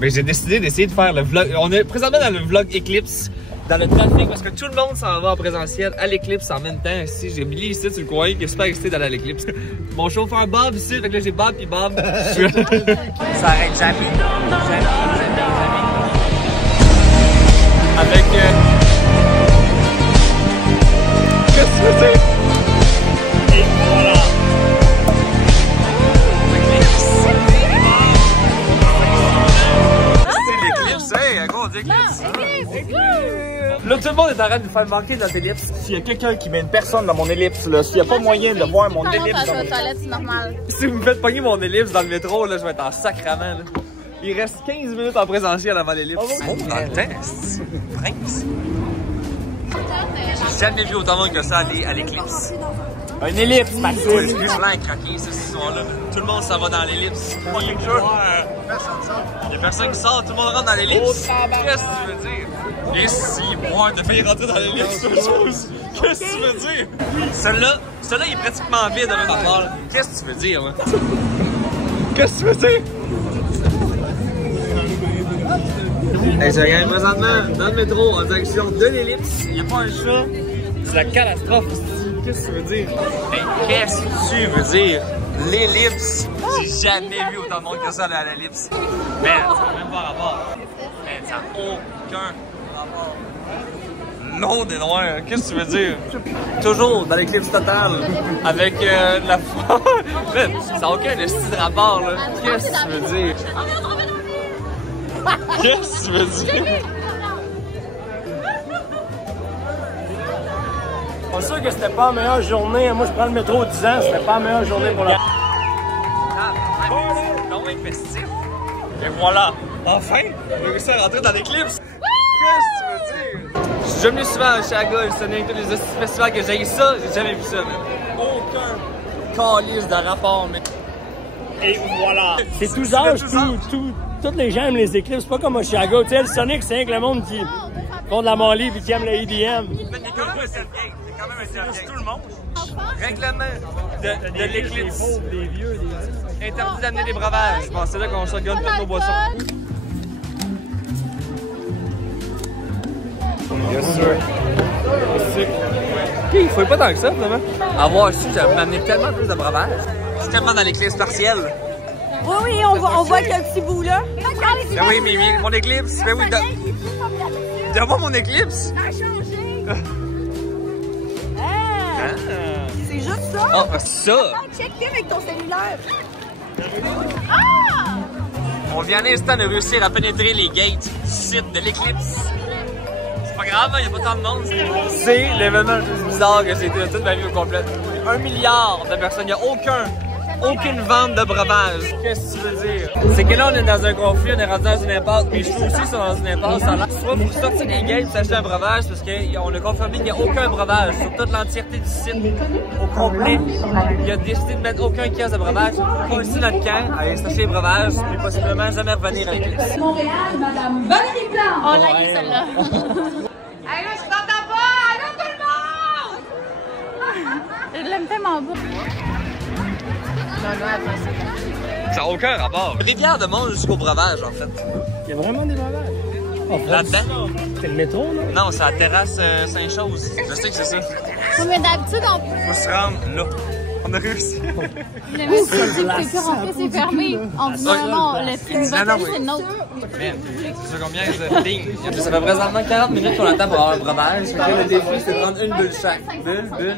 Mais j'ai décidé d'essayer de faire le vlog. On est présentement dans le vlog Eclipse, dans le trafic, parce que tout le monde s'en va en présentiel à l'Eclipse en même temps. Ici, j'ai Billy ici sur le coin qui est super excité d'aller à l'Eclipse. Mon chauffeur Bob ici, fait que là j'ai Bob puis Bob. Ça arrête jamais. Jamais. Avec. Qu'est-ce que tu veux dire? Et voilà. Là, tout le monde est en train de nous faire manquer notre ellipse. S'il y a quelqu'un qui met une personne dans mon ellipse, là, s'il n'y a pas moyen de voir mon ellipse. C'est normal. Si vous me faites pogner mon ellipse dans le métro, là, je vais être en sacrament. Là. Il reste 15 minutes en présentiel avant l'ellipse. Oh, dans le temps, Prince. J'ai jamais vu autant de monde que ça aller à l'Eclipse. Une ellipse, Maxime. Le plan est craqué, ce soir-là. Tout le monde s'en va dans l'ellipse. Il y a personne qui sort, tout le monde rentre dans l'ellipse. Qu'est-ce que tu veux dire? Et si moi, de faire rentrer dans l'ellipse, c'est autre chose. Qu'est-ce que tu veux dire? Celui-là, il est pratiquement vide avec ma part. Qu'est-ce que tu veux dire, moi? Qu'est-ce que tu veux dire? Hey, je regarde présentement dans le métro en direction de l'ellipse. Il n'y a pas un chat. C'est la catastrophe. Qu'est-ce que tu veux dire? Hey, qu'est-ce que tu veux dire? L'ellipse. J'ai jamais vu autant de monde que ça à l'ellipse. Mais ça n'a même pas rapport. Mais ça n'a aucun rapport. Non, des noirs. Qu'est-ce que tu veux dire? Toujours dans l'éclipse totale. Avec la foi. Ça n'a aucun style de rapport, là. Qu'est-ce que tu veux dire? Qu'est-ce que tu veux dire? Pas sûr que c'était pas la meilleure journée. Moi, je prends le métro 10 ans, c'était pas la meilleure journée pour la... Non, festif. Et voilà, enfin, j'ai réussi à rentrer dans l'Eclipse. Qu'est-ce que tu veux dire? Je suis jamais souvent à Chicago, le Sonic, tous les festivals que j'ai ça, j'ai jamais vu ça. Aucun calice de rapport, mais... Et voilà. C'est tous âges, tous les gens aiment les éclipses, c'est pas comme à Chicago. Tu sais, le Sonic, c'est rien que le monde qui font de la Molly et qui aime le EDM. Mais il y a quand même un self-game. C'est quand même un self-game. Tout le monde. Règlement de l'Eclipse. Les vieux, Interdit d'amener des breuvages. Bon, c'est là qu'on shotgun toutes nos boissons. Yes, sir. Ok, il faut pas tant que ça, finalement. Avoir su, j'aurais m'amener tellement plus de breuvages. C'est tellement dans l'éclipse partielle. Oui, on voit que le petit bout là. Ben oui, mais mon éclipse. Ben oui, d'avoir mon éclipse. Ça a changé. C'est juste ça. Oh, ça. Check-le avec ton cellulaire. On vient à l'instant de réussir à pénétrer les gates du site de l'éclipse. C'est pas grave, il n'y a pas tant de monde. C'est l'événement le plus bizarre que j'ai été de toute ma vie au complet. 1 milliard de personnes, il n'y a aucune vente de breuvage. Qu'est-ce que tu veux dire? C'est que là, on est dans un conflit, on est rendu dans une impasse. Les chevaux aussi sont dans une impasse. Soit vous sortir des gates et acheter un breuvage, parce qu'on a confirmé qu'il n'y a aucun breuvage sur toute l'entièreté du site au complet. Il a décidé de mettre aucun kiosque de breuvage. Pas ici dans le camp, aller s'acheter les breuvages, puis possiblement jamais revenir avec l'église. Montréal, Madame Valérie Plante. On l'a eu celle-là. Hey, là, je t'entends pas! Allô, tout le monde! Je l'aime tellement beau. Ça n'a aucun rapport. Rivière de monde jusqu'au breuvage, en fait. Il y a vraiment des breuvages. Oh, là-dedans? C'est le métro, là? Non, c'est à la terrasse Saint-Chose. Je sais que c'est ça. Mais d'habitude, on peut. Faut se rendre là. On a réussi. Le mec qui dit que c'est plus rempli, c'est fermé. On dit non, le prix du bâtiment, c'est le nôtre. Merde, tu sais combien de lignes? Ça fait présentement 40 minutes qu'on attend pour avoir un breuvage. Le défi, c'est de prendre une bulle chaque.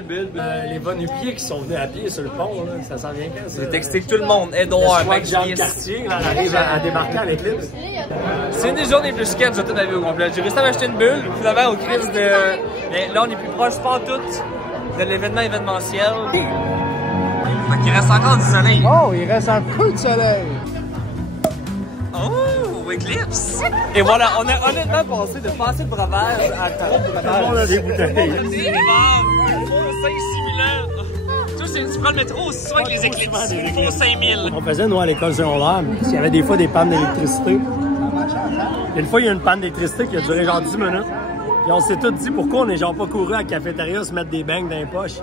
Bulle. Les va-nu-pieds qui sont venus à pied sur le pont, là, ça s'en vient quand? J'ai texté tout le monde. Edouard, Max, Jean-Cartier, là, arrive à débarquer à l'éclipse. C'est une des journées les plus sketch de toute ma vie au complet. J'ai réussi à m'acheter une bulle, finalement, au crise de... Mais là, on est plus proche, pas tout, de l'événement événementiel. Donc, il reste encore du soleil. Oh, il reste un peu de soleil. Oh, Eclipse! Et voilà, on a honnêtement passé de passer le breuvage à trop de breuvage. On a des bouteilles. Des bars, 5-6 000 ans. Tu prends le métro aussi souvent que les éclipses. Il faut 5000. On faisait, nous, à l'école secondaire, parce qu'il y avait des fois des pannes d'électricité. Une fois, il y a une panne d'électricité qui a duré genre 10 minutes. Puis on s'est tous dit pourquoi on n'est genre pas couru à la cafétéria se mettre des beignes dans les poches.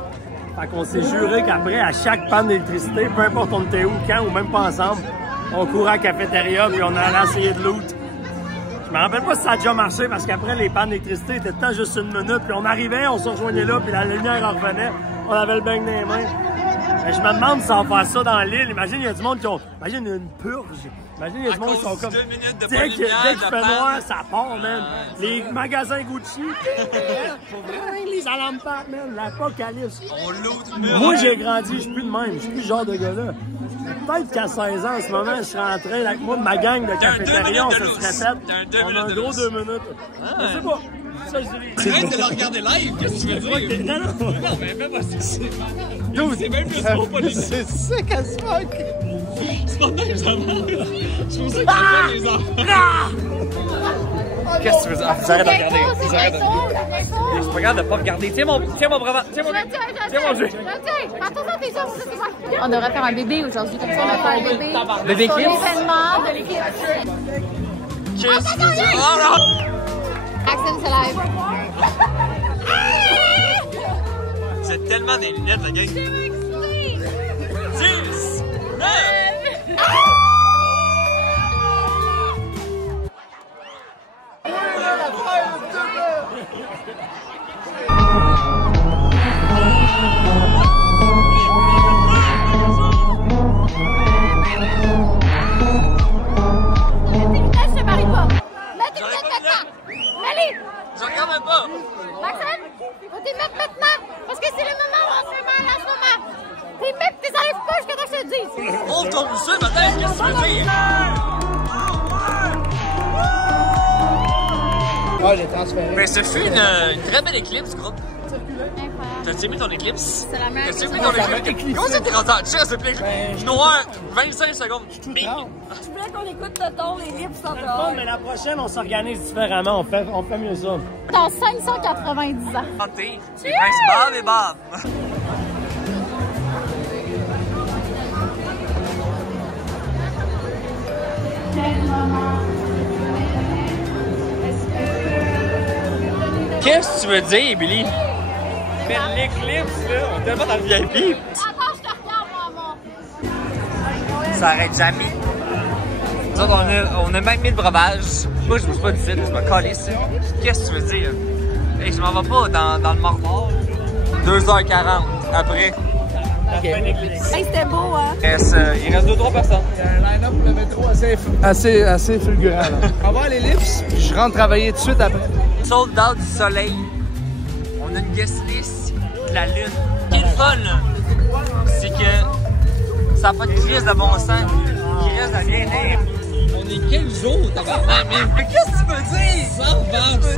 Fait qu'on s'est juré qu'après, à chaque panne d'électricité, peu importe on était où, quand ou même pas ensemble, on courait à la cafétéria, puis on allait essayer de loot. Je me rappelle pas si ça a déjà marché, parce qu'après, les pannes d'électricité étaient tant juste une minute, puis on arrivait, on se rejoignait là, puis la lumière en revenait, on avait le bang dans les mains. Mais je me demande si on va faire ça dans l'île. Imagine, il y a du monde qui ont... Imagine, il y a une purge. Imagine, il y a du monde qui sont comme... Dès qu'il fait noir, ça part, man. Les magasins Gucci. Les alampas, man. L'apocalypse. Moi, j'ai grandi, je suis plus de même. Je suis plus ce genre de gars-là. Peut-être qu'à 16 ans, en ce moment, je serais en train, avec moi, de ma gang de cafétéria, on se serait fait. On a un gros 2 minutes. Je sais pas. Arrête de le regarder live, qu'est-ce que tu veux dire? Non, mais même pas c'est même plus trop pas les... C'est sick as fuck! C'est pas même ça marche! Je trouve ça qu'il y a les enfants! Qu'est-ce que tu veux dire? Ils arrêtent de regarder! Ils arrêtent de regarder! Je regarde de pas regarder! Tiens mon bras! Tiens mon jeu! On devrait faire un bébé aujourd'hui, comme ça on va faire un bébé. Bébé Sur kids? l'événement de l'équipe. Qu'est-ce que tu veux dire? Oh non! Maxime, c'est live. C'est tellement des lunettes, la gang! 10! 9! Je regarde même pas! Maxime, faut t'y mettre maintenant, parce que c'est le moment où on se fait mal en ce moment. T'y mets, t'y enlèves pas jusqu'à temps que je te le dise. On tombe dessus, matin, qu'est-ce que tu veux dire? Ah, j'ai transféré. Mais ce fut une très belle éclipse, groupe. T'as-tu aimé ton éclipse? C'est la meilleure. T'as-tu aimé ton éclipse? Comment ça t'es rendu en chest, s'il te plaît? Noir, 25 secondes. Je voulais qu'on écoute Toton, les lips sont Mais la prochaine, on s'organise différemment. On fait mieux ça. Dans 590 ans. Santé. C'est Prince Bob et Bob. Qu'est-ce que tu veux dire, Billy? Mais l'éclipse, là, on était pas dans le VIP. Attends, je te regarde, maman. Ça arrête jamais. Nous autres, on a même mis le breuvage. Moi, je bouge pas d'ici, je me calisse. Qu'est-ce que tu veux dire? Hey, je m'en vais pas dans le Mordor. 2h40 après. Hey, c'était beau, hein? Il reste 2-3 personnes. Il y a un line-up pour le métro assez fulgurant. Là. On va à l'ellipse, puis je rentre travailler tout de suite après. Sold out du soleil. On a une guest list de la lune. Ce qui est le fun, là, c'est que ça n'a pas de crise de bon sens, crise de bien-être. On est quel jour, tabarnak? Mais qu'est-ce que tu veux dire? 100 ventes.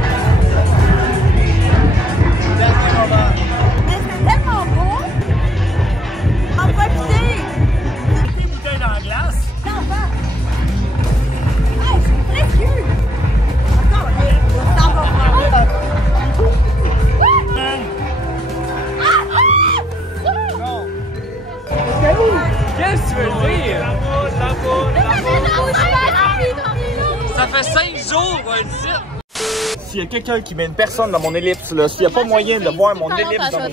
Mais c'est tellement beau! En profiter! Des bouteilles dans la glace. T'en vas! Hey, je suis précieux! Attends, t'en vas voir! Qu'est-ce que tu veux dire? Ça fait 5 jours qu'on est ici. S'il y a quelqu'un qui met une personne dans mon ellipse, s'il n'y a pas moyen de voir mon ellipse dans mon...